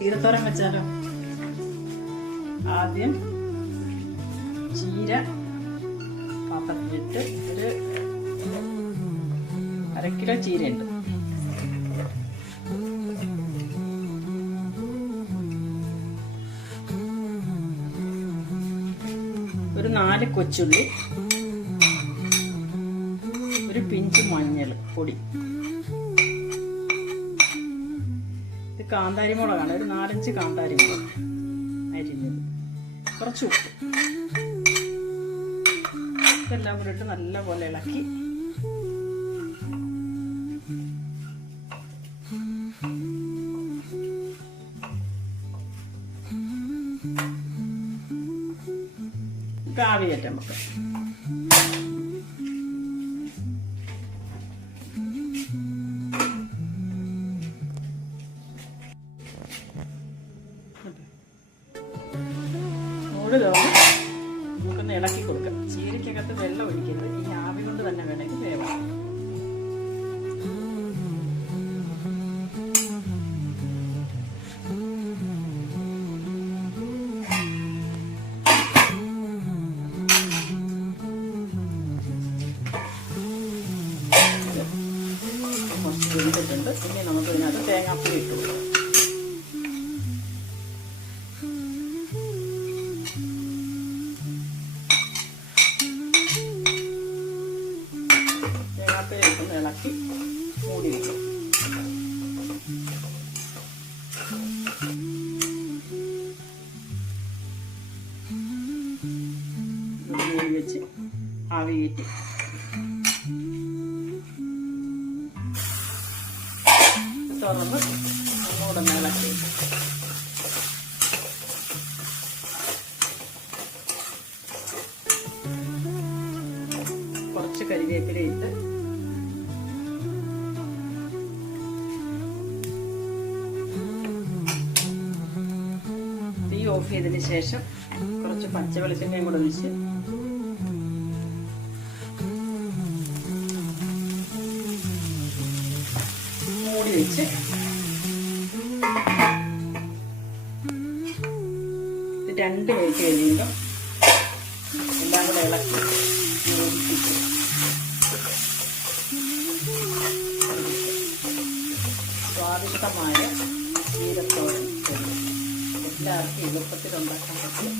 ചീരത്തോരൻ വെച്ചാലോ? ആദ്യം ചീര പാത്രത്തിലിട്ട് ഒരു 1/2 കിലോ ചീരയുണ്ട്. ഒരു 4 കൊച്ചുള്ളി, ഒരു പിഞ്ച് മഞ്ഞൾ പൊടി. ഇത് കാന്താരി മുളകാണ്, ഒരു 4-5 കാന്താരി മുളക് അരിഞ്ഞത്, കുറച്ച് ഉപ്പ്. ഇതെല്ലാം കൂടെ ഇട്ട് നല്ലപോലെ ഇളക്കി ആവി കയറ്റാം നമുക്ക്. നമുക്കൊന്ന് ഇളക്കി കൊടുക്കാം. ചീരയ്ക്കകത്ത് വെള്ളം ഒഴിക്കരുത്, ഈ ആവി കൊണ്ട് തന്നെ വേണമെങ്കിൽ വേവാം. വെന്തിട്ടുണ്ട്. ഇനി നമുക്ക് ഇതിനകത്ത് തേങ്ങാപ്പൂരി ഇട്ട് കൊടുക്കാം. തേങ്ങാപ്പൂരി ഇട്ടൊന്ന് ഇളക്കി മൂടി വയ്ക്കും. മൂടി വെച്ച് ആവി കയറ്റി തുറന്ന് ഒന്നുകൂടെ ഇളക്കി കുറച്ച് കരിവേപ്പില ഇട്ട് തീ ഓഫ് ചെയ്തതിന് ശേഷം കുറച്ച് പച്ച വെളിച്ചെണ്ണയും കൂടെ ഒഴിച്ച് മൂടി വെച്ച് ഇത് 2 മിനിറ്റ് കഴിയുമ്പോൾ എല്ലാം കൂടെ ഇളക്കി യോജിപ്പിച്ച് സ്വാദിഷ്ടമായ ചീരത്തോരൻ എല്ലാവർക്കും എളുപ്പത്തിൽ ഉണ്ടാക്കാൻ പറ്റും.